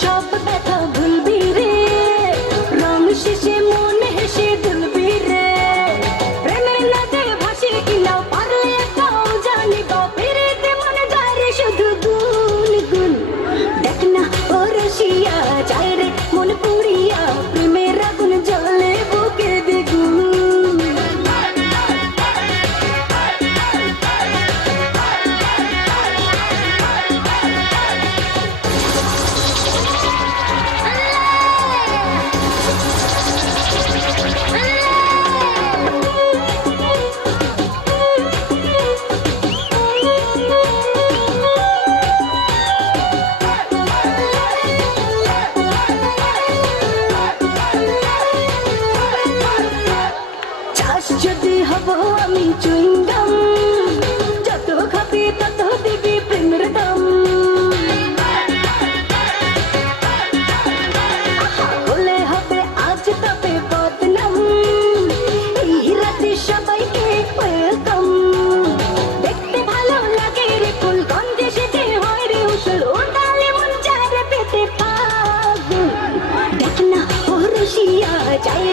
সব ব্যথা ভুলবি রে, রং শেষে মন হেসে দুলবি রে। প্রেমের নদে ভাসি কিনা পারলে তাও জানিব, ফিরিতে মন যায় রে শুধু গুন গুন। দেখ না ও রসিয়া যায় রে মন পুড়িয়া, প্রেমের আগুন জ্বলে বুকে দ্বিগুণ। চাস যদি হব আমি চুইংগাম, যত খাবি তত দিবি প্রেমের দাম। হলে হবে আজ তবে বদনাম, এই রাতে সবাইকে ওয়েলকাম। দেখতে ভালো লাগে রে ফুল, গন্ধে সেজে হয় রে উসুল, ওটালে মন চায় রে পেতে পাগল। দেখ না ও রসিয়া যায়